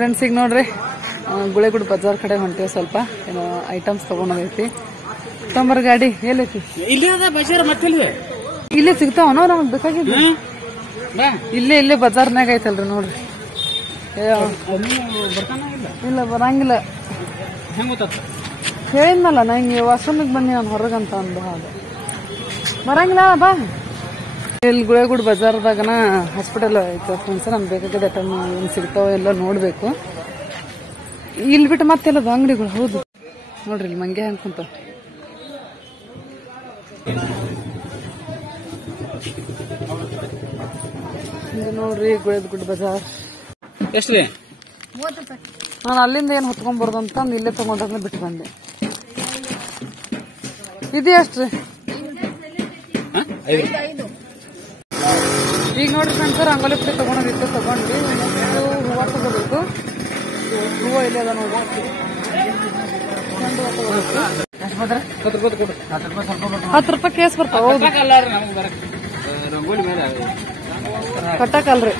Friends ಈಗ ನೋಡ್ರಿ ಗುಳೆಗುಡ್ ಬಜಾರ್ ಕಡೆ ಹೊಂಟೇವಿ. ಸ್ವಲ್ಪ ಏನೋ ಐಟಮ್ಸ್ ತಗೊಂಡೈತಿ. ತೊಂಬರ್ ಗಾಡಿ ಎಲ್ಲೈತಿ? ಇಲ್ಲೇ ಸಿಗ್ತಾವನೋ ನಮಗ್ ಬೇಕಾಗಿದ್ದು? ಇಲ್ಲೇ ಬಜಾರ್ನಾಗ ಐತಲ್ರಿ ನೋಡ್ರಿ. ಇಲ್ಲ ಬರಂಗಿಲ್ಲ ಹೇಳಿದ್ನಲ್ಲ ನಂಗೆ ವಾಶ್ರೂಮಿಗೆ ಬನ್ನಿ ನಾನು ಹೊರಗಂತ ಅಂದು. ಹಾಗೆ ಬರಂಗಿಲ್ಲ ಬಾ. ಇಲ್ಲಿ ಗುಳೆಗುಡ್ ಬಜಾರ್ದಾಗನ ಹಾಸ್ಪಿಟಲ್ ಐತೆ ಫ್ರೆಂಡ್ಸ್. ನಮ್ಗೆ ಬೇಕಾಗಿದ್ದ ಐಟಮ್ ಏನ್ ಸಿಗ್ತಾವ ಎಲ್ಲ ನೋಡ್ಬೇಕು. ಇಲ್ಲಿ ಬಿಟ್ಟು ಮತ್ತೆಲ್ಲದ ಅಂಗಡಿಗಳು. ಹೌದು ನೋಡ್ರಿ ಇಲ್ಲಿ ಮಂಗೆ ಹೆಂಗ್ ಕುಂತ. ನೋಡ್ರಿ ಗುಳೆಗುಡ್ ಬಜಾರ್ ಎಷ್ಟ್ರಿ? ನಾನು ಅಲ್ಲಿಂದ ಏನ್ ಹೊತ್ಕೊಂಡ್ಬಾರ್ದು ಅಂತ ಇಲ್ಲೇ ತಗೊಂಡ್ರೆ ಬಿಟ್ಟು ಬಂದೆ. ಇದು ಎಷ್ಟ್ರಿ? ಈಗ ನೋಡ್ರಿ ಫ್ರೆಂಡ್ಸ್ ರಂಗೋಲಿ ಪುಡಿ ತಗೊಂಡಿತ್ತು. ತಗೊಂಡ್ವಿ. ಹೂವ ತಗೋಬೇಕು. ಹೂವ ಇಲ್ಲೇ ಅದ ನೋಡ್ರಿ. 10 ರೂಪಾಯಿ ಕೇಸ್ ಬರ್ತಾವ. ಹೌದು ಕಟ್ಟಕಲ್ರಿ.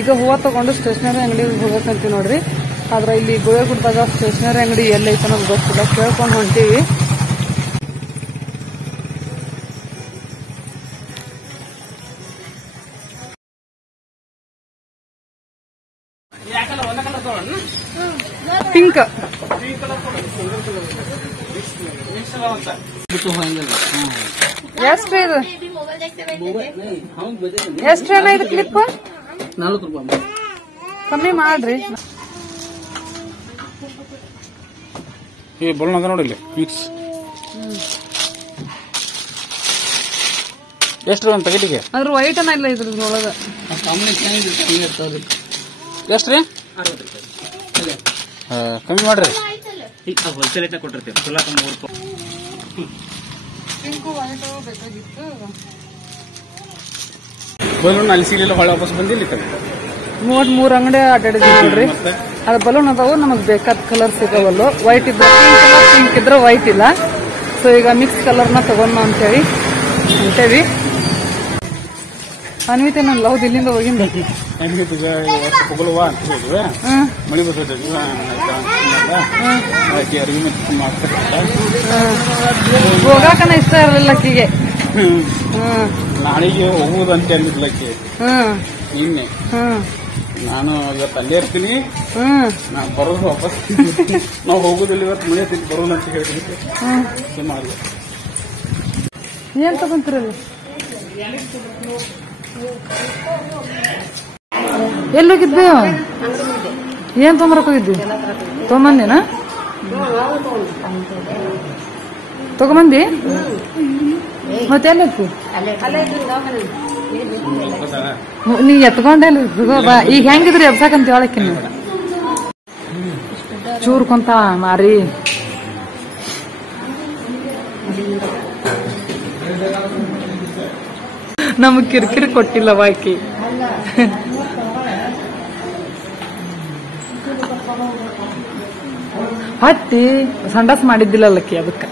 ಈಗ ಹೂವ ತಗೊಂಡು ಸ್ಟೇಷನರಿ ಅಂಗಡಿಗೆ ಹೋಗ್ಬೇಕಂತೀವಿ ನೋಡ್ರಿ. ಆದ್ರೆ ಇಲ್ಲಿ ಗುಳೆಗುಡ್ದಾಗ ಸ್ಟೇಷನರಿ ಅಂಗಡಿ ಎಲ್ಲೈತೆ ಅನ್ನೋದು ಗೊತ್ತಿಲ್ಲ. ಕೇಳ್ಕೊಂಡು ಹೊಂಟೀವಿ. ಪಿಂಕ್ ಎಷ್ಟ್ರಿ ಇದು? ಎಷ್ಟ್ರೇನ ಇದು ಕ್ಲಿಪ್? 40 ರೂಪಾಯಿ ಕಮ್ಮಿ ಮಾಡ್ರಿ. ಈ ಬಲೂನ್ ಅದ ನೋಡಿ ಮಿಕ್ಸ್. ಎಷ್ಟು ಒಂದು ಪ್ಯಾಕೆಟಿಗೆ? ಅದ್ರ ವೈಟ್ ಅನ್ನ ಇಲ್ಲ ಇದ್ರೊಳಗ. ಎಷ್ಟ್ರಿ? 60 ರೂಪಾಯಿ. ಕಮ್ಮಿ ಮಾಡ್ರಿ. ಹೋಲ್ಸೇಲ್ ಐತೆ ಕೊಟ್ಟಿರ್ತೀವಿ. 3 ರೂಪಾಯಿ. ಪಿಂಕು ವೈಟ್ ಬೇಕಾಗಿತ್ತು. ಬಲೂನ್ ಅಲ್ಲಿ ಸೀಲೆಲ್ಲ ಹೊಳೆ ವಾಪಸ್ ಬಂದಿಲ್ಲ. 3 ಅಂಗಡಿ ಅಡ್ಡಾಡಿದ್ವಿ ನೋಡ್ರಿ. ಅದು ಬಲೂನ್ ಅದಾವು. ನಮಗ್ ಬೇಕಾದ ಕಲರ್ ಸಿಗವಲ್ಲು. ವೈಟ್ ಇದ್ರೆ ಪಿಂಕ್ ಇದ್ರೆ ವೈಟ್ ಇಲ್ಲ. ಸೊ ಈಗ ಮಿಕ್ಸ್ ಕಲರ್ನ ತಗೊಂಡ ಅಂತೇಳಿ ಅಂತೇವಿ. ಅನ್ವಿತೆ ನಾನು ಲವ್ ಇಲ್ಲಿಂದ ಹೋಗಿಂದ ಮಳಿ ಬರ್ತೈತಿ ಹೋಗಾಕನ ಇಷ್ಟ ಇರಲಿಲ್ಲ ಅಕ್ಕಿಗೆ. ನಾಳೆಗೆ ಹೋಗುದಂತ ಅಂದಿದ್ಲಕ್ಕೆ. ನಿನ್ನೆ ನಾನು ಇವತ್ತು ಅಲ್ಲೇ ಇರ್ತೀನಿ. ನಾನು ಬರೋದು ವಾಪಸ್. ನಾವು ಹೋಗುದಿಲ್ಲ ಇವತ್ತು ಮನೆ ಬರೋಣ ಅಂತ ಹೇಳಿದ್ವಿ. ಸುಮಾರು ಏನ್ ತಗೊಂತಿರಲ್ಲ? ಎಲ್ಲೋಗಿದ್ವಿ? ಏನ್ ತೊಂಬರಕ್ ಹೋಗಿದ್ವಿ? ತೊಗೊಂಬಂದಿನ? ತಗೊಂಬಂದಿ? ಮತ್ತೆ ಎಲ್ಲೈತಿ? ನೀ ಎತ್ಕೊಂಡೆಲ್ಲ ಈಗ ಹೆಂಗಿದ್ರಿ ಎಬ್ಸಾಕಂತ ಹೇಳಕ್ಕೆ ನೀವು ಚೂರ್ಕೊಂತ ಮಾರಿ. ನಮಗ್ ಕಿರಿಕಿರಿ ಕೊಟ್ಟಿಲ್ಲ ಬಾಕಿ. ಹತ್ತಿ ಸಂಡಾಸ್ ಮಾಡಿದ್ದಿಲ್ಲಲ್ಲಕ್ಕಿ ಅದಕ್ಕೆ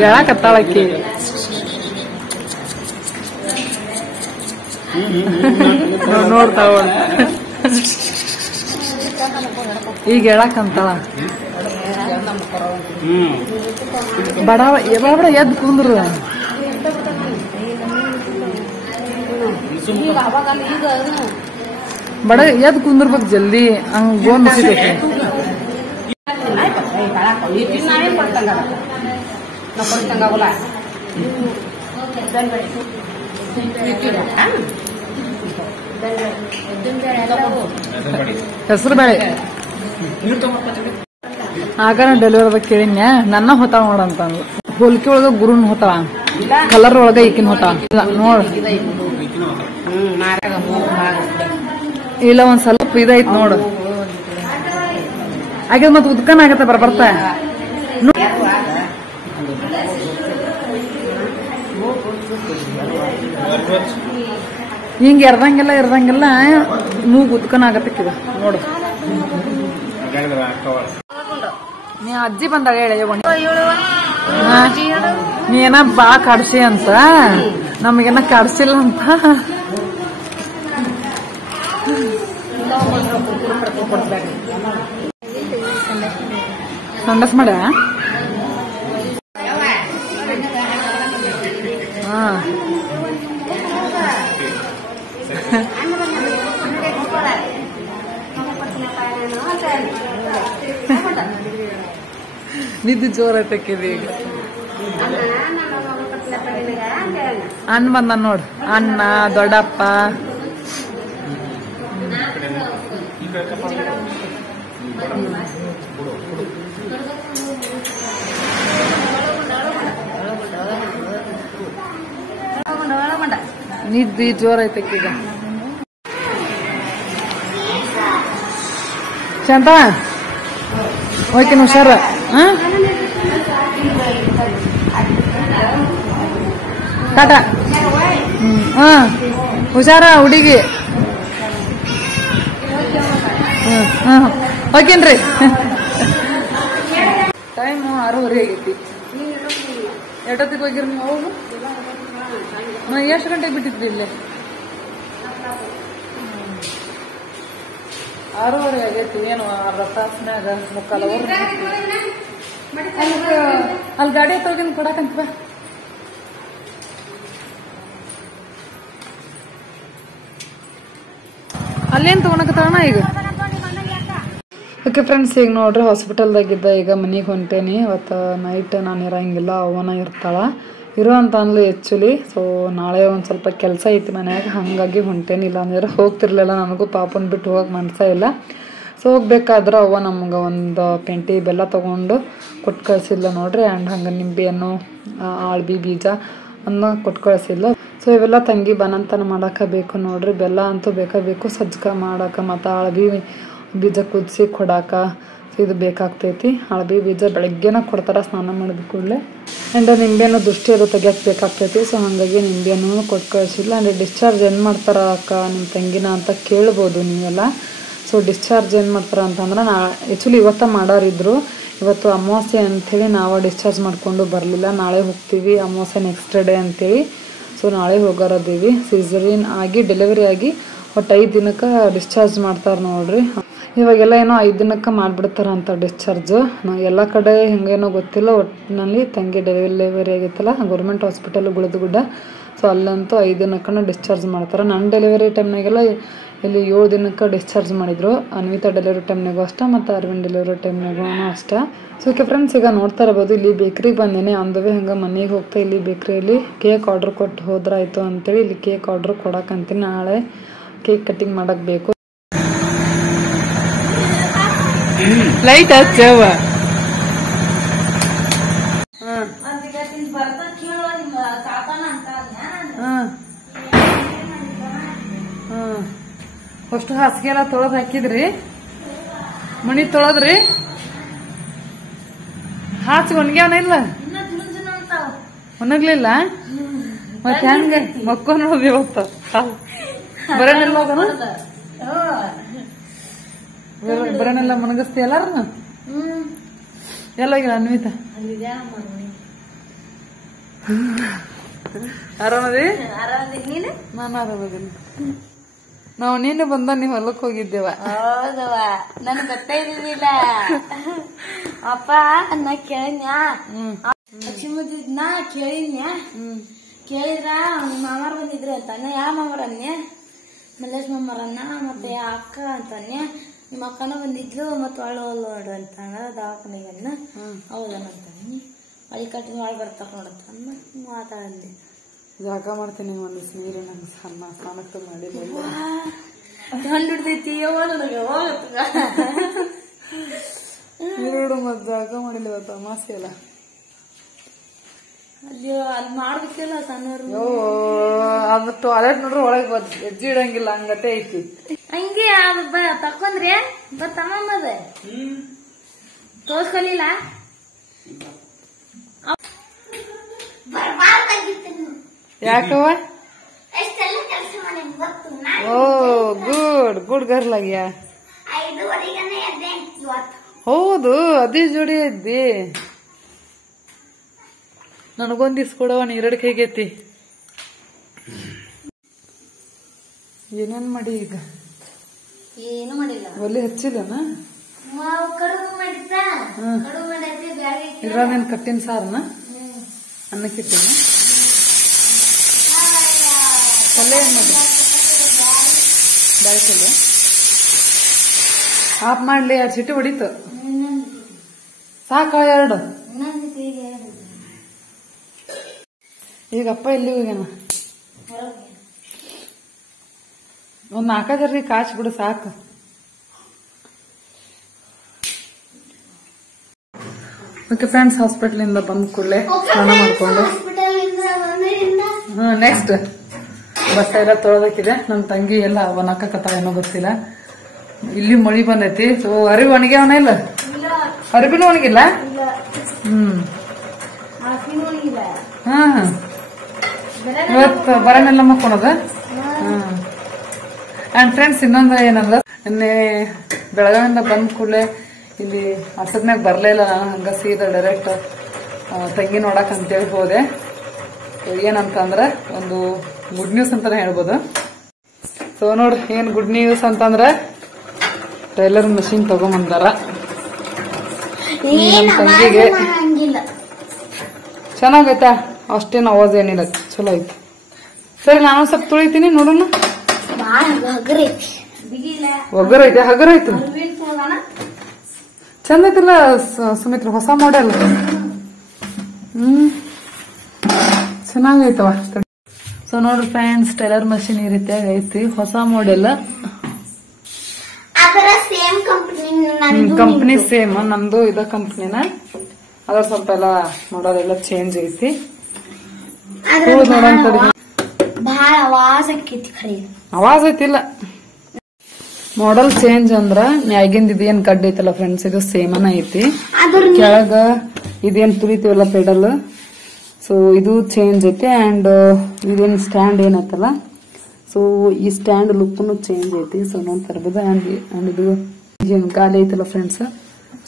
ಹೇಳಕತ್ತಾಳಕ್ಕಿ. ನೋಡ್ತಾವ ಈಗ ಹೇಳಕಂತಾಳ. ಬಡ ಬಡ ಎದ್ದು ಕುಂದ್ರು. ಬಡ ಎದ್ದು ಕುಂದಿರ್ಬೇಕು ಜಲ್ದಿ. ಹಂಗ ಗೋನ್ ಮುಸಿದೈತಿ. ಹೆಸರು ಬೇಳೆ ಆಗ ಡೆಲಿವರಿ ಕೇಳಿನ್ಯ ನನ್ನ ಹೊತಾವ ನೋಡಂತ. ಹೋಲಿಕೆ ಒಳಗ ಗುರುನ್ ಹೊತಾವ, ಕಲರ್ ಒಳಗ ಈಕಿನ ಹೊತಾವ ನೋಡ್. ಇಲ್ಲ ಒಂದ್ ಸ್ವಲ್ಪ ಇದೈತ್ ನೋಡು. ಹಾಗೆ ಮತ್ ಉದ್ಕನ್ ಆಗತ್ತ ಬರ್ತಾ. ಹಿಂಗ ಇರ್ದಂಗೆಲ್ಲ ಮೂಗ್ ಉದ್ಕನ್ ಆಗತ್ತಕ್ಕಿದ ನೋಡು. ನೀ ಅಜ್ಜಿ ಬಂದಾಳೆ ಹೇಳಿ ನೀನ ಬಾ ಕಾಡ್ಸಿ ಅಂತ ನಮಗೇನ ಕಾಡ್ಸಿಲ್ಲ ಅಂತ ಸಂಡಸ್ ಮಾಡ ನಿದ್ದೆ ಜೋರೈತಕ್ಕಿದೆ ಈಗ ಅಣ್ಣ ಬಂದ ನೋಡ್ ಅಣ್ಣ ದೊಡ್ಡಪ್ಪ ನಿದ್ದೆ ಜೋರೈತಕ್ಕೀಗ ಶಾಂತ ಓಕೆನ ಹುಷಾರ ಟಾಟಾ ಹುಷಾರ ಹುಡುಗಿ ಓಕೆನ್ರಿ ಟೈಮ್ 6:30 ಆಗೈತಿ ಎಷ್ಟೊತ್ತಿಗೆ ಹೋಗಿರಿ ನೀವು ಹೋಗು ಎಷ್ಟು ಗಂಟೆಗೆ ಬಿಟ್ಟಿದ್ರಿ ಇಲ್ಲಿ 6:30 ಆಗೈತಿ ಏನು ಅರ್ಧ ತಾಸ್ನಾಗ ಮುಕ್ಕಾಲ ಅಲ್ಲಿ ಗಾಡಿ ಹತ್ತೋಗಿನ ಕೊಡಕಂತ ಅಲ್ಲೇನ್ ತಗೊಳಕತ್ತಾಣ ಈಗ ಓಕೆ ಫ್ರೆಂಡ್ಸ್ ಈಗ ನೋಡ್ರಿ ಹಾಸ್ಪಿಟಲ್ದಾಗಿದ್ದ ಈಗ ಮನೆಗೆ ಹೊಂಟೇನಿ ಇವತ್ತು ನೈಟ್ ನಾನು ಇರಂಗಿಲ್ಲ ಅವನ ಇರ್ತಾಳ ಇರುವಂತ ಅಂದ್ಲು ಆ್ಯಕ್ಚುಲಿ ಸೊ ನಾಳೆ ಒಂದು ಸ್ವಲ್ಪ ಕೆಲಸ ಐತಿ ಮನ್ಯಾಗ ಹಾಗಾಗಿ ಹೊಂಟೇನಿ ಇಲ್ಲ ಅಂದ್ರೆ ಹೋಗ್ತಿರ್ಲಿಲ್ಲ ನನಗೂ ಪಾಪನ್ ಬಿಟ್ಟು ಹೋಗಕ್ಕೆ ಮನ್ಸ ಇಲ್ಲ ಸೊ ಹೋಗ್ಬೇಕಾದ್ರೆ ಅವ್ವ ನಮ್ಗೆ ಒಂದು ಪೆಂಟಿ ಬೆಲ್ಲ ತೊಗೊಂಡು ಕೊಟ್ಟು ಕಳಿಸಿಲ್ಲ ನೋಡ್ರಿ ಆ್ಯಂಡ್ ಹಂಗೆ ನಿಂಬೆಹಣ್ಣು ಆಳ್ಬಿ ಬೀಜ ಅನ್ನ ಕೊಟ್ಟು ಕಳಿಸಿಲ್ಲ ಸೊ ಇವೆಲ್ಲ ತಂಗಿ ಬನಂತನ ಮಾಡೋಕೆ ಬೇಕು ನೋಡ್ರಿ ಬೆಲ್ಲ ಅಂತೂ ಬೇಕು ಸಜ್ಜಕ ಮಾಡೋಕೆ ಮತ್ತು ಆಳ್ಬಿ ಬೀಜ ಕುದಿಸಿ ಕೊಡಾಕ ಇದು ಬೇಕಾಗ್ತೈತಿ ಹಳಬಿ ಬೀಜ ಬೆಳಗ್ಗೆನ ಕೊಡ್ತಾರೆ ಸ್ನಾನ ಮಾಡಿದ ಕೂಡಲೇ ಆ್ಯಂಡ್ ನಿಂಬೆಹಣ್ಣು ದೃಷ್ಟಿ ಅದು ತೆಗಿಯಕ್ಕೆ ಬೇಕಾಗ್ತೈತಿ ಸೊ ಹಾಗಾಗಿ ನಿಂಬೆಹಣ್ಣು ಕೊಟ್ಟು ಕಳಿಸಿಲ್ಲ ಆ್ಯಂಡ್ ಡಿಸ್ಚಾರ್ಜ್ ಏನು ಮಾಡ್ತಾರ ಅಕ್ಕ ನಿಮ್ಮ ತಂಗಿನ ಅಂತ ಕೇಳ್ಬೋದು ನೀವೆಲ್ಲ ಸೊ ಡಿಸ್ಚಾರ್ಜ್ ಏನು ಮಾಡ್ತಾರ ಅಂತಂದ್ರೆ ಆ್ಯಕ್ಚುಲಿ ಇವತ್ತು ಮಾಡೋರಿದ್ರು ಇವತ್ತು ಅಮಾವಾಸ್ಯೆ ಅಂಥೇಳಿ ನಾವು ಡಿಸ್ಚಾರ್ಜ್ ಮಾಡಿಕೊಂಡು ಬರಲಿಲ್ಲ ನಾಳೆ ಹೋಗ್ತೀವಿ ಅಮಾವಾಸ್ಯೆ ನೆಕ್ಸ್ಟ್ ಡೇ ಅಂತೇಳಿ ಸೊ ನಾಳೆ ಹೋಗೋರದೀವಿ ಸಿಸರಿನ್ ಆಗಿ ಡೆಲಿವರಿ ಆಗಿ ಒಟ್ಟು 5 ದಿನಕ್ಕೆ ಡಿಸ್ಚಾರ್ಜ್ ಮಾಡ್ತಾರೆ ನೋಡ್ರಿ ಇವಾಗೆಲ್ಲ ಏನೋ 5 ದಿನಕ್ಕೆ ಮಾಡಿಬಿಡ್ತಾರಂತ ಡಿಸ್ಚಾರ್ಜ್ ಎಲ್ಲ ಕಡೆ ಹೆಂಗೇನೋ ಗೊತ್ತಿಲ್ಲ ಒಟ್ಟಿನಲ್ಲಿ ತಂಗಿ ಡೆಲಿವರಿ ಆಗಿತ್ತಲ್ಲ ಗೌರ್ಮೆಂಟ್ ಹಾಸ್ಪಿಟಲ್ ಗುಳದಗುಡ್ಡ ಸೊ ಅಲ್ಲಂತೂ 5 ದಿನಕ್ಕೂ ಡಿಸ್ಚಾರ್ಜ್ ಮಾಡ್ತಾರೆ ನನ್ನ ಡೆಲಿವರಿ ಟೈಮ್ನಾಗೆಲ್ಲ ಇಲ್ಲಿ 7 ದಿನಕ್ಕೆ ಡಿಸ್ಚಾರ್ಜ್ ಮಾಡಿದ್ರು ಅನ್ವಿತಾ ಡೆಲಿವರಿ ಟೈಮ್ನಾಗೂ ಅಷ್ಟೇ ಮತ್ತು ಅರವಿಂದ್ ಡೆಲಿವರಿ ಟೈಮ್ನಾಗೂ ಅಷ್ಟೇ ಸೊ ಓಕೆ ಫ್ರೆಂಡ್ಸ್ ಈಗ ನೋಡ್ತಾ ಇರ್ಬೋದು ಇಲ್ಲಿ ಬೇಕ್ರಿಗೆ ಬಂದೇನೆ ಅಂದವೇ ಹಂಗೆ ಮನೆಗೆ ಹೋಗ್ತಾ ಇಲ್ಲಿ ಬೇಕ್ರಿಯಲ್ಲಿ ಕೇಕ್ ಆರ್ಡ್ರ್ ಕೊಟ್ಟು ಹೋದ್ರಾಯ್ತು ಅಂತೇಳಿ ಇಲ್ಲಿ ಕೇಕ್ ಆರ್ಡ್ರ್ ಕೊಡಕ್ಕಂತೀನಿ ನಾಳೆ ಕೇಕ್ ಕಟಿಂಗ್ ಮಾಡಕ್ ಬೇಕು ಲೈಟ್ ಹಚ್ಚವ ಅಷ್ಟು ಹಾಸಿಗೆ ಎಲ್ಲ ತೊಳೆದ್ ಹಾಕಿದ್ರಿ ಮಣಿ ತೊಳೆದ್ರಿ ಹಾಸಿಗೆ ಒಣಗ್ಯಾವನ ಇಲ್ಲ ಒಣಗ್ಲಿಲ್ಲ ಮತ್ತೆ ಹೆಂಗ ಮಕ್ಕೊಂಡ್ ಹೋಗಿ ಇವತ್ತು ಬರೋಣೆಲ್ಲ ಹೋಗೋಣ ಬರೋಣೆಲ್ಲ ಮಣಗಿಸ್ತಿ ಎಲ್ಲಾರನ್ನ ಎಲ್ಲೋಗಿಲ್ಲ ಅನ್ವಿತಾ ಆರಾಮದಿ ನಾನು ಆರಾಮದೀನಿ ನಾವು ನೀನು ಬಂದ ನೀವು ಹೊಲಕ್ ಹೋಗಿದ್ದೇವ ಹೌದವ ನನ್ ಗೊತ್ತೇ ಇರ್ಲಿಲ್ಲ ಅಪ್ಪ ನಾ ಕೇಳಿದ್ಯಾ ನಾ ಕೇಳಿದ್ಯಾ ಕೇಳಿದ್ರ ಮಾಮಾರ್ ಬಂದಿದ್ರು ಅಂತಾನೆ ಯಾವ ಮಾಮಾರ್ ಅನ್ಯ ಮಲ್ಲೇಶ್ ಮಾಮಾರನ್ನ ಮತ್ತೆ ಅಕ್ಕ ಅಂತಾನೆ ನಿಮ್ಮ ಅಕ್ಕನ ಬಂದಿದ್ಲು ಮತ್ತೆ ಒಳ್ಳೆ ನೋಡ್ರಿ ಅಂತ ದವಾಖಾನೆಗನ್ನ ಹೌದನಂತಾನೆ ಅಲ್ಲಿ ಕಟ್ಟಿನ ಒಳಗೆ ಬರ್ತಾರ ನೋಡತ್ತ ಮಾತಾಡಂದೆ ಜಾಗ ಮಾಡ್ತೀನಿ ಒಂದು ನೀರು ನಂಗೆ ಸ್ನಾನಕ್ಕೆ ಮಾಡಿಲ್ಲ ಕಂಡಿಡ್ತೈತಿ ನನಗೆ ನೀರು ಮತ್ತೆ ಜಾಗ ಮಾಡಿಲ್ಲ ಇವತ್ತು ಅಮಾಸೆ ಅಲ್ಲ ಅಯ್ಯೋ ಅಲ್ಲಿ ಮಾಡ್ಬೇಕಿಲ್ಲ ಸಣ್ಣವ್ರು ಅದು ಟಾಯ್ಲೆಟ್ ನೋಡ್ರಿ ಒಳಗೆ ಹೆಜ್ಜೆ ಇಡಂಗಿಲ್ಲ ಹಂಗತೆ ಐತಿ ಹಂಗೆ ಅದು ತಕೊಂಡ್ರಿ ತಮ್ಮದ ತೋರ್ಸ್ಕೊಲಿಲ್ಲ ಯಾಕವ ಓ ಗುಡ್ ಗರ್ಲ್ ಆಗ್ಯಾ ಹೌದು ಅದೇ ಜೋಡಿ ಇದ್ದಿ ನನಗೊಂದು ಇಸ್ಕೊಡವ 2 ಕೈಗೈತಿ. ಏನೇನ್ ಮಾಡಿ ಈಗ? ಏನು ಮಾಡಿಲ್ಲ. ಒಲೆ ಹಚ್ಚಿಲ್ಲನ? ಕಡುಬು ಮಾಡಿದ್ದ, ಕಡುಬು ಮಾಡೈತಿ ಬ್ಯಾಳಿ. ಇದ್ರಾಗ ನೀನ್ ಕಟ್ಟಿನ ಸಾರನ ಅನ್ನಕ್ಕಿಟ್ಟಿನ ಪಲ್ಯ ಏನ್ ಮಾಡಿ ಬ್ಯಾಳಿ ಪಲ್ಯ ಆಫ್ ಮಾಡ್ಲಿ. 2 ಸಿಟಿ ಹೊಡಿತು ಸಾಕ 2. ಈಗ ಅಪ್ಪ ಎಲ್ಲಿ ಹೋಗ್ಯಾನ? ಒಂದ್ 4 ಜರ್ರಿ ಕಾಚ್ ಬಿಡು ಸಾಕು. ಓಕೆ ಫ್ರೆಂಡ್ಸ್, ಹಾಸ್ಪಿಟಲ್ ಇಂದ ಬಂದ ಕೂಡಲೇ ಸ್ನಾನ ಮಾಡ್ಕೊಂಡು ನೆಕ್ಸ್ಟ್ ಬಟ್ಟೆ ಎಲ್ಲ ತೊಳೆದಕ್ಕಿದೆ. ನಮ್ ತಂಗಿ ಎಲ್ಲ ಒಣಕತ್ತ ಏನೋ ಗೊತ್ತಿಲ್ಲ. ಇಲ್ಲಿ ಮಳಿ ಬಂದೈತಿ. ಸೊ ಅರಿವಿ ಒಣಗ್ಯಾವನ ಇಲ್ಲ? ಅರಿಬಿನೂ ಒಣಗಿಲ್ಲ. ಹಾ ಇವತ್ತು ಬರನೆಲ್ಲ ಮಕ್ಕೊಳದ. ಅಂಡ್ ಫ್ರೆಂಡ್ಸ್, ಇನ್ನೊಂದು ಏನಂದ್ರ ನಿನ್ನೆ ಬೆಳಗಾವಿಂದ ಬಂದ ಕೂಡಲೇ ಇಲ್ಲಿ ಹಸದ್ನಾಗ ಬರ್ಲೇ ಇಲ್ಲ. ನಾನು ಹಂಗ ಸೀದಾ ಡೈರೆಕ್ಟ್ ತಂಗಿ ನೋಡಕ್ ಅಂತೇಳಿ ಹೋದೆ. ಏನಂತಂದ್ರ ಒಂದು ಗುಡ್ ನ್ಯೂಸ್ ಅಂತಾನೆ ಹೇಳ್ಬೋದು. ಸೊ ನೋಡ್ರಿ, ಏನ್ ಗುಡ್ ನ್ಯೂಸ್ ಅಂತಂದ್ರ ಟೈಲರ್ ಮಷೀನ್ ತಗೊಂಬಂದಾರ ನಮ್ ತಂಗಿಗೆ. ಚೆನ್ನಾಗೈತಾ? ಅಷ್ಟೇನು ಅವಾಜ್ ಏನಿಲ್ಲ, ಚಲೋ ಐತಿ. ಸರಿ, ನಾನು ಸ್ವಲ್ಪ ತುಳಿತೀನಿ ನೋಡೋಣ. ಒಗ್ಗರೈತೆ ಹಗರೈತು. ಚಂದ ಐತಿಲ್ಲ ಸುಮಿತ್ರ? ಹೊಸ ಮಾಡೆಲ್. ಚೆನ್ನಾಗೈತವ. ಸೊ ನೋಡ್ರಿ ಫ್ರೆಂಡ್ಸ್, ಟೈಲರ್ ಮಷೀನ್ ಈ ರೀತಿಯಾಗಿ ಐತಿ. ಹೊಸ ಮಾಡೆಲ್, ಕಂಪ್ನಿ ಸೇಮ್. ನಮ್ದು ಇದ ಕಂಪ್ನಿನ. ಅದ್ರ ಸ್ವಲ್ಪ ಎಲ್ಲ ನೋಡೋದೆಲ್ಲ ಚೇಂಜ್ ಐತಿ. ಅವಾಜ್ ಐತಿಲ್ಲ. ಮಾಡೆಲ್ ಚೇಂಜ್ ಅಂದ್ರ ಮ್ಯಾಗಿಂದ ಇದೇನ್ ಗಡ್ಡ ಐತಲ್ಲ ಫ್ರೆಂಡ್ಸ್, ಇದು ಸೇಮನ ಐತಿ. ಕೆಳಗ ಇದೇನ್ ತುಳಿತೀವಲ್ಲ ಪೆಡಲ್, ಸೊ ಇದು ಚೇಂಜ್ ಐತಿ. ಅಂಡ್ ಇದೇನ್ ಸ್ಟ್ಯಾಂಡ್ ಏನೈತಲ್ಲ, ಸೊ ಈ ಸ್ಟ್ಯಾಂಡ್ ಲುಕ್ನು ಚೇಂಜ್ ಐತಿ. ಸೊ ನೋಡ್ ತರಬಹುದು. ಅಂಡ್ ಇದು ಏನ್ ಗಾಲಿ ಐತಲ್ಲ ಫ್ರೆಂಡ್ಸ್,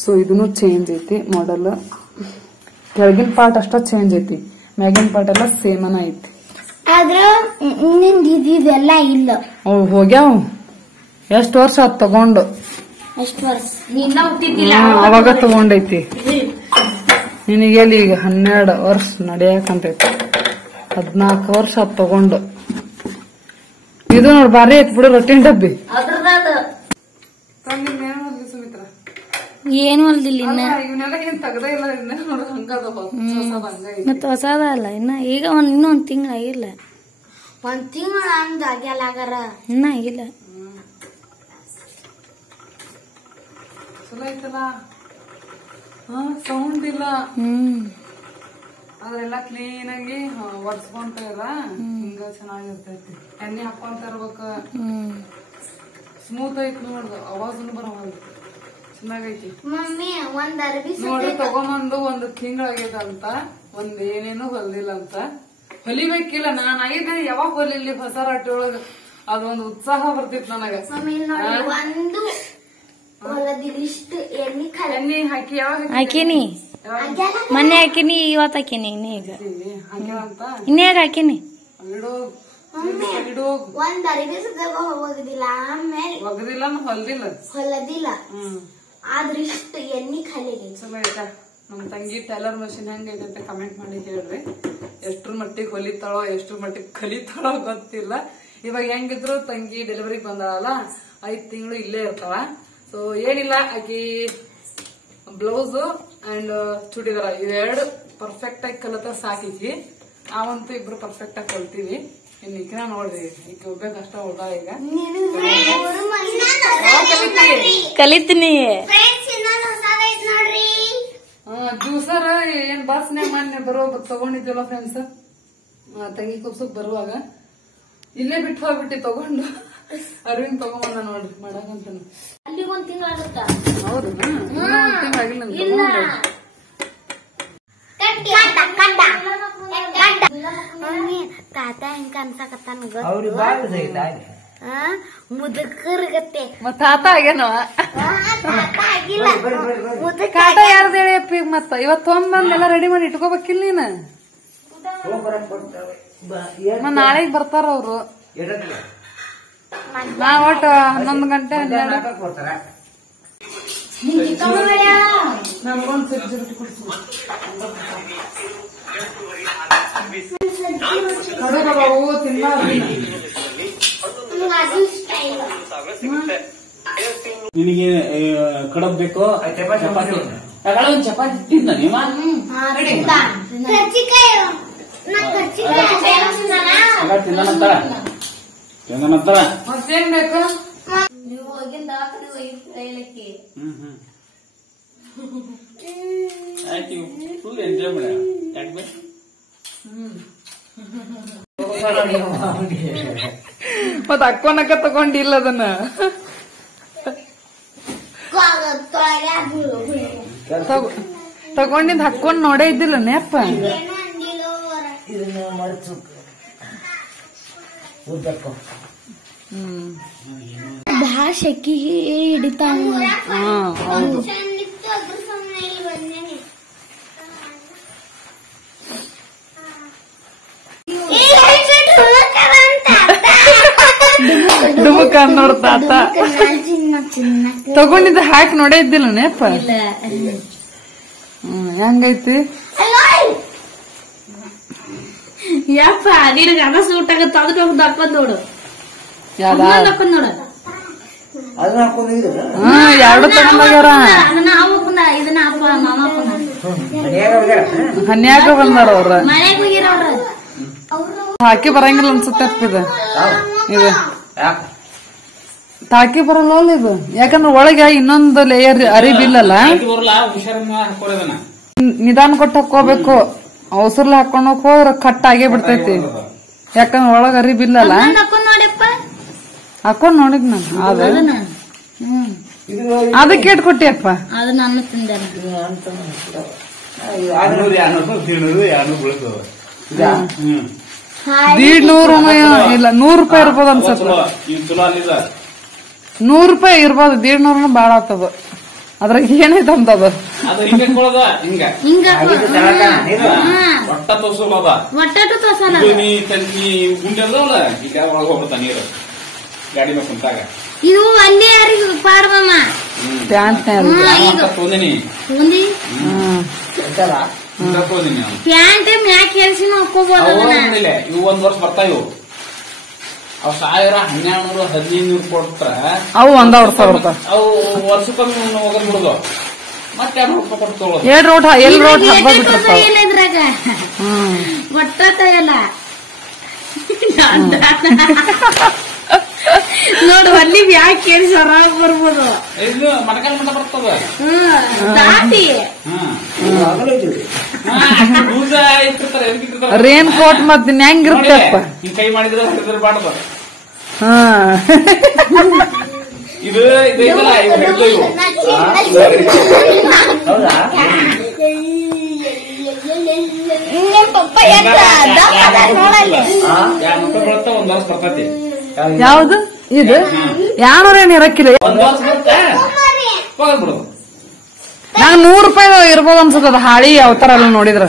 ಸೊ ಇದನ್ನು ಚೇಂಜ್ ಐತಿ. ಮಾಡೆಲ್ ಕೆಳಗಿನ ಪಾರ್ಟ್ ಅಷ್ಟ ಚೇಂಜ್ ಐತಿ, ಮ್ಯಾಗಿನ ಪಾರ್ಟ್ ಎಲ್ಲ ಸೇಮನ ಐತಿ. ಇದೆಲ್ಲ ಇಲ್ಲ. ಹೋಗ್ಯಾವ. ಎಷ್ಟ್ ವರ್ಷ ಆತ್ ತಗೊಂಡು? ಅವಾಗ ತಗೊಂಡೈತಿ. ನಿನಗೆಲ್ಲಿ ಈಗ 12 ವರ್ಷ ನಡೆಯಕಂತೈತಿ. 14 ವರ್ಷ ಆತ್ ತಗೊಂಡು. ಇದು ನೋಡ್ ಬಾರಿ ಐತ್ ಬಿಡು, ರೊಟ್ಟಿನ ಡಬ್ಬಿ. ಏನು ಅಲ್ದಿಲ್ಲ ಇನ್ನ. ಇವನ್ನೆಲ್ಲ ಏನ್ ತಗದೇ ಇಲ್ಲ. ಮತ್ತ ಹೊಸದ ಅಲ್ಲ ಇನ್ನ. ಈಗ ಇನ್ನೊಂದ್ ತಿಂಗಳ ಆಗಿಲ್ಲ. 1 ತಿಂಗಳ ಅಂದ ಆಗ್ಯಾಲಾಗಾರ ಇನ್ನ ಆಗಿಲ್ಲ. ಚಲೋ ಐತಲ್ಲ, ಸೌಂಡ್ ಇಲ್ಲ. ಅದ್ರೆಲ್ಲ ಕ್ಲೀನ್ ಆಗಿ ಒರ್ಸ್ಕೊಂತ ಇಲ್ಲ. ಹಿಂಗ ಚೆನ್ನಾಗಿರ್ತೈತಿ. ಎಣ್ಣೆ ಹಾಕೊಂತ ಇರ್ಬೇಕ. ಸ್ಮೂತ್ ಐತಿ ನೋಡ್ದು, ಅವಾಜನ್ನು ಬರವಲ್ದು. ಚೆನ್ನಾಗೈತಿ. ನೋಡ್ರಿ, ತಗೊಂಬಂದು 1 ತಿಂಗಳಾಗೈತಂತ. ಏನೇನು ಹೊಲ್ದಿಲ್ಲ ಅಂತ. ಹೊಲಿಬೇಕಿಲ್ಲ. ನಾನ್ ಐದೇ ಯಾವಾಗ ಹೊಲಿಲಿ ಹೊಸ ರೊಟ್ಟಿ ಒಳಗ. ಅದೊಂದು ಉತ್ಸಾಹ ಬರ್ತಿತ್ತು ನನಗ. ಎಣ್ಣೆ ಹಾಕಿ ಯಾವಾಗ ಹಾಕಿನಿ? ಮೊನ್ನೆ ಹಾಕಿನಿ, ಇವತ್ತು ಹಾಕಿನಿ. ಈಗ ಇನ್ನೇಗ ಹಾಕಿನಿ. ಒಗದಿಲ್ಲ ಹೊಲದಿಲ್ಲ. ಆದ್ರೆ ಇಷ್ಟು ಎಣ್ಣೆ ಖಾಲಿ. ಚಲೋ ಆಯ್ತಾ? ನಮ್ ತಂಗಿ ಟೈಲರ್ ಮಷೀನ್ ಹೆಂಗೈತೆ ಅಂತ ಕಮೆಂಟ್ ಮಾಡಿ ಹೇಳ್ರಿ. ಎಷ್ಟ್ರ ಮಟ್ಟಿಗೆ ಹೊಲಿತಾಳೋ ಎಷ್ಟ್ರ ಮಟ್ಟಿಗೆ ಕಲಿತಾಳೋ ಗೊತ್ತಿಲ್ಲ. ಇವಾಗ ಹೆಂಗಿದ್ರು ತಂಗಿ ಡೆಲಿವರಿಗೆ ಬಂದಾಳಲ್ಲ, 5 ತಿಂಗಳು ಇಲ್ಲೇ ಇರ್ತಾಳ. ಸೊ ಏನಿಲ್ಲ, ಆಕಿ ಬ್ಲೌಸ್ ಅಂಡ್ ಚೂಡಿದಾರ ಇವೆರಡು ಪರ್ಫೆಕ್ಟ್ ಆಗಿ ಕಲಿತ ಸಾಕಿಕಿ. ನಾವಂತೂ ಇಬ್ರು ಪರ್ಫೆಕ್ಟ್ ಆಗಿ ಕಲ್ತೀವಿ. ಇನ್ ಈಗಿನ ನೋಡ್ರಿ, ಈಗ ಹೋಗ್ಬೇಕಷ್ಟ ಉಳ್ದ. ಈಗ ಕಲಿತೀನಿ. ಜ್ಯೂಸರ್ ಏನ್ ಬಸ್ನ್ಯಾಗ ಮೊನ್ನೆ ಬರೋ ತಗೊಂಡಿದ್ವಲ್ಲ ಫ್ರೆಂಡ್ಸ್, ತಂಗಿ ಕುಬ್ಸಕ್ ಬರುವಾಗ ಇಲ್ಲೇ ಬಿಟ್ಟು ಹೋಗ್ಬಿಟ್ಟಿ ತಗೊಂಡು. ಅರವಿಂದ್ ತಗೊಂಬಂದ ನೋಡ್ರಿ ಮಾಡಕಂತ. ಅಲ್ಲಿ 1 ತಿಂಗಳ ಆಗುತ್ತ. ಹೌದು, 1 ತಿಂಗಳಾಗಿಲ್ಲ. ತಾತ ಹೆಂಗ ಅನ್ಸಕತ್ತಾನ ಮುದುಕರ್ಗತ್ತೆ. ಮತ್ತ ತಾತ ಆಗ್ಯಾನವ. ಕಾಟ ಯಾರ್ದು ಹೇಳಿಯಪ್ಪ? ಈಗ ಮತ್ತ ಇವತ್ತು ತೊಂಬಂದೆಲ್ಲ ರೆಡಿ ಮಾಡಿ ಇಟ್ಕೋಬೇಕಿಲ್ಲ ನೀನ? ನಾಳೆಗ್ ಬರ್ತಾರ ಅವ್ರು. ನಾ ಒಟ್ಟು 11 ಗಂಟೆ 12 ನಮ್ಗೊಂದು ಸಿರ್ಜಿರುಟ್ಟಿ ಕುಡಿಸಿ ಕಡುಬವು ನಿನಗೆ ಕಡಬ್ ಬೇಕು? ಚಪಾತಿ ಚಪಾತಿ ತಿಂದ ನೀವ? ತಿಂದನಂತರ ಮತ್ತೇನ್ ಬೇಕು? ನೀವು ಹೋಗಿಂದ ಹೇಳಕ್ಕೆ ಫುಲ್ ಎಂಜಾಯ್ ಮಾಡ. ಯಾಕೆ ಮತ್ ಅಕ್ಕೋನಕ್ಕ ತಗೊಂಡಿಲ್ಲ ಅದನ್ನ. ತಗೊಂಡಿದ್ ಹಾಕೊಂಡ್ ನೋಡೇ ಇದ್ದಿಲ್ಲ ನೆಪ್ಪ. ಬಹಳ ಶೆಕ್ಕಿ ಹಿಡಿತಾವ. ಹೌದು. ಡುಮುಕ ನೋಡ್ತಾತ. ತಗೊಂಡಿದ್ದ ಹಾಕಿ ನೋಡೇ ಇದ್ದಿಲ್ಲ ನೆಪ್ಪ. ಹೆಂಗೈತಿ ಯಪ್ಪ ನಿನಗ ಅದ ಸೂಟ್ ಆಗತ್ತ. ಅದಕ್ಕೆ ಹಾಕೊಂಡ್ ನೋಡು. ಹಾಕೊಂಡ್ ನೋಡು. ಎರಡು ತಗೊಂಡೋಗ್ಯಾರ. ಅದನ್ನ ಹಾಕೊಂಡ ಇದನ್ನ ಅಪ್ಪ ಮಾಮ ಹಾಕೊಂಡ ಹನ್ಯಾಗ ಬಂದಾರ ಅವ್ರ. ಮನೆಗೆ ಹೋಗಿರ ಹಾಕಿ ಬರಂಗಿಲ್ಲ ಅನ್ಸುತ್ತೆ ಇದು. ತಾಕಿ ಬರಲ್ಲ ಇದು. ಯಾಕಂದ್ರೆ ಒಳಗೆ ಇನ್ನೊಂದು ಲೇಯರ್ ಅರಿಬಿಲ್ಲಲ್ಲ. ನಿಧಾನ ಕೊಟ್ಟು ಹಾಕೋಬೇಕು. ಅವಸರ್ಲಿ ಹಾಕೊಂಡೋಕ್ ಹೋದ್ರ ಕಟ್ ಆಗೇ ಬಿಡ್ತೈತಿ. ಯಾಕಂದ್ರೆ ಒಳಗ ಅರಿಬಿಲ್ಲಲ್ಲ. ಹಾಕೊಂಡ್ ನೋಡಿದ್ ನಾನು. ಅದಕ್ಕೆ ಇಟ್ ಕೊಟ್ಟಿಯಪ್ಪ. ಅದು ನಾನು ತಿಂದೆ. 150 ಇಲ್ಲ 100 ರೂಪಾಯಿ ಇರ್ಬೋದು ಅನ್ಸತ್ತ. 100 ರೂಪಾಯಿ ಇರ್ಬೋದು. 150 ಬಾಳ ಆತದ. ಅದ್ರಾಗ ಏನೈತ ಅಂತದ. ಒಟ್ಟಟ್ಟು ತೋಸಲ್ಲ. ಇದು ಅಲ್ಲೇ ಯಾರಿಗೆ ಪಾಡ್ಮಮ್ಮ ಪ್ಯಾಂಟ್ ಪ್ಯಾಂಟ್ ಮ್ಯಾಕ್ ಕೆಲ್ಸಿ ಹಾಕೋಬಹುದು. ಇವು 1 ವರ್ಷ ಬರ್ತಾವ. ಅವ್ 1000, 1200, 1500 ಕೊಡ್ತಾರ. ಅವು 1 ವರ್ಷ ಬರ್ತಾವ. ಅವು ವರ್ಷಕ್ಕೊಮ್ಮೆ ಹೋಗೋದ್ ಬಿಡುದು. ಮತ್ತೆ 2 ರೂಪಾಯಿ ಕೊಟ್ಟು ತಗೊಳ್ಳೋದು. ಎಲ್ ರೋಡ್ ಹಬ್ಬ ಬಿಟ್ಟಿರ್ತಾವ. ಇದ್ರಾಗ ಒಟ್ಟ ಎಲ್ಲ ನೋಡು. ಅಲ್ಲಿ ಯಾಕೆ ಕೇಳಿಸಿ ಹೊರಗೆ ಬರ್ಬೋದು. ಇದು ಮಟಕಾಲ ಮಟ ಬರ್ತದ. ದಾಟಿ ರೇನ್ ಕೋಟ್ ಮತ್ ಹೆಂಗಿರ್ತಪ್ಪ. ಕೈ ಮಾಡಿದ್ರೆ ಬಾಡ್ದು. ಇದು ಯಾವ್ದು ಇದು? 200 ಏನ್ ಇರಕ್ಕಿಲ್ಲ. ನಂಗ್ 100 ರೂಪಾಯಿ ಇರ್ಬೋದು ಅನ್ಸದ. ಹಾಳಿ ಅವತಾರ ಎಲ್ಲ ನೋಡಿದ್ರ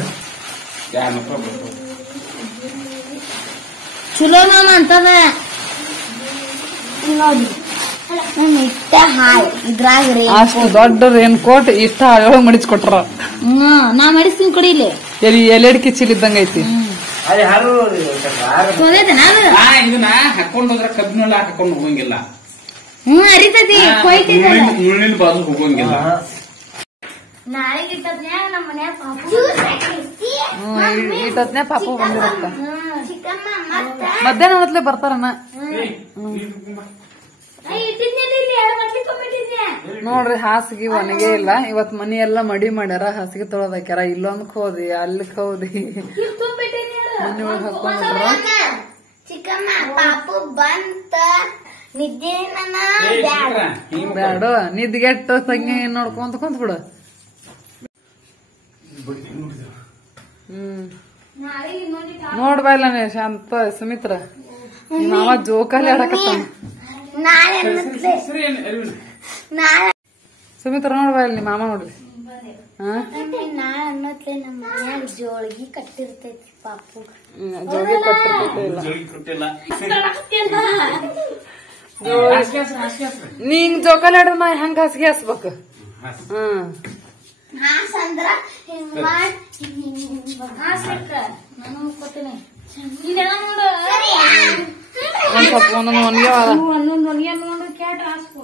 ಚಲೋ ಮಾಮ ಅಂತದ. ನೋಡಿ ಇದ್ರಾಗ ಅಷ್ಟು ದೊಡ್ಡ ರೇನ್ ಕೋಟ್ ಇಷ್ಟ ಹಾಳೊಳಗ್ ಮಡಿಸ್ಕೊಟ್ರ. ನಾ ಮಡಿಸ್ತೀನಿ ಕೊಡಿಲಿ. ಎಲೆಡ್ ಕಿಚ್ಚಿಲಿದ್ದಂಗ ಐತಿ. ಇದನ್ನ ಹಾಕೊಂಡ್ ಹೋದ್ರ ಕಬ್ಬಿನೆಲ್ಲ ಹಾಕೊಂಡ್ ಹೋಗಂಗಿಲ್ಲ. ಅರಿತತಿ ಮುಳ್ಳಿನ ಬಾಜು ಹೋಗಂಗಿಲ್ಲ. ನಾಳೆಗೆ ನಮ್ಮ ಮನ್ಯಾಗ ಇಟ್ಟತ್ನೇ ಪಾಪು ಬಂದಿರತ್ತ. ಮಧ್ಯಾಹ್ನ ಹೊತ್ಲೆ ಬರ್ತಾರಣ್ಣ. ನೋಡ್ರಿ ಹಾಸಿಗೆ ಒಣಗೆ ಇಲ್ಲ. ಇವತ್ ಮನಿ ಎಲ್ಲಾ ಮಡಿ ಮಾಡ್ಯಾರ. ಹಾಸಿಗೆ ತೊಳದಾಕ್ಯಾರ. ಇಲ್ಲೊಂದ್ ಹೋದಿ ಅಲ್ಲಿಕ್ ಹೋದಿ ಮನಿ ಒಳಗ್ ಹಾಕೊಂಡ್ರ. ಚಿಕ್ಕಮ್ಮ ಪಾಪು ಬಂತ ನಿದ್ದೆ ಬ್ಯಾಡ ನಿದ್ಗೆಟ್ಟು ತಂಗಿ ನೋಡ್ಕೊಂತ ಕುಂತ್ಬಿಡು. ನೋಡ್ಬಾಯಿಲ್ಲ ನೀ ಶಾಂತ ಸುಮಿತ್ರ. ಮಾವ ಜೋಕಾಲಿ ಆಡಕತ್ತಾನ. ಸುಮಿತ್ರ ನೋಡ್ಬಾ ಇಲ್ಲಿ ನಿಮ್ಮ ಮಾಮ ನೋಡ್ರಿ. ಹಾ ನಾ ಅನ್ನತ್ಲೆ ನಮ್ಮ ಮನ್ಯಾಗ ಜೋಳಿಗೆ ಕಟ್ಟಿರ್ತೈತಿ ಪಾಪು. ಜೋಗಿ ಕಟ್ಟಿರ್ತೈತೆ ಇಲ್ಲ ನೀಂಗ್ ಜೋಕಾಲಿ ಹಿಡಿದ್ ನಾ ಹೆಂಗ ಹಾಸಿಗೆ ಹಾಸ್ಬೇಕು. ಹಾಸಂದ್ರ ನಾನು ಕೊಟ್ಟಿನಿ. ಇದೆಲ್ಲ ನೋಡು ಒಂದ್ ಸ್ವಲ್ಪ ಒಂದೊಂದು ಒಣಗ್ಯಾವ ಒಂದೊಂದು ಒಣಗ್ಯಾವ ನೋಡು ಕ್ಯಾಟ್ ಹಾಸ್ಕೊ.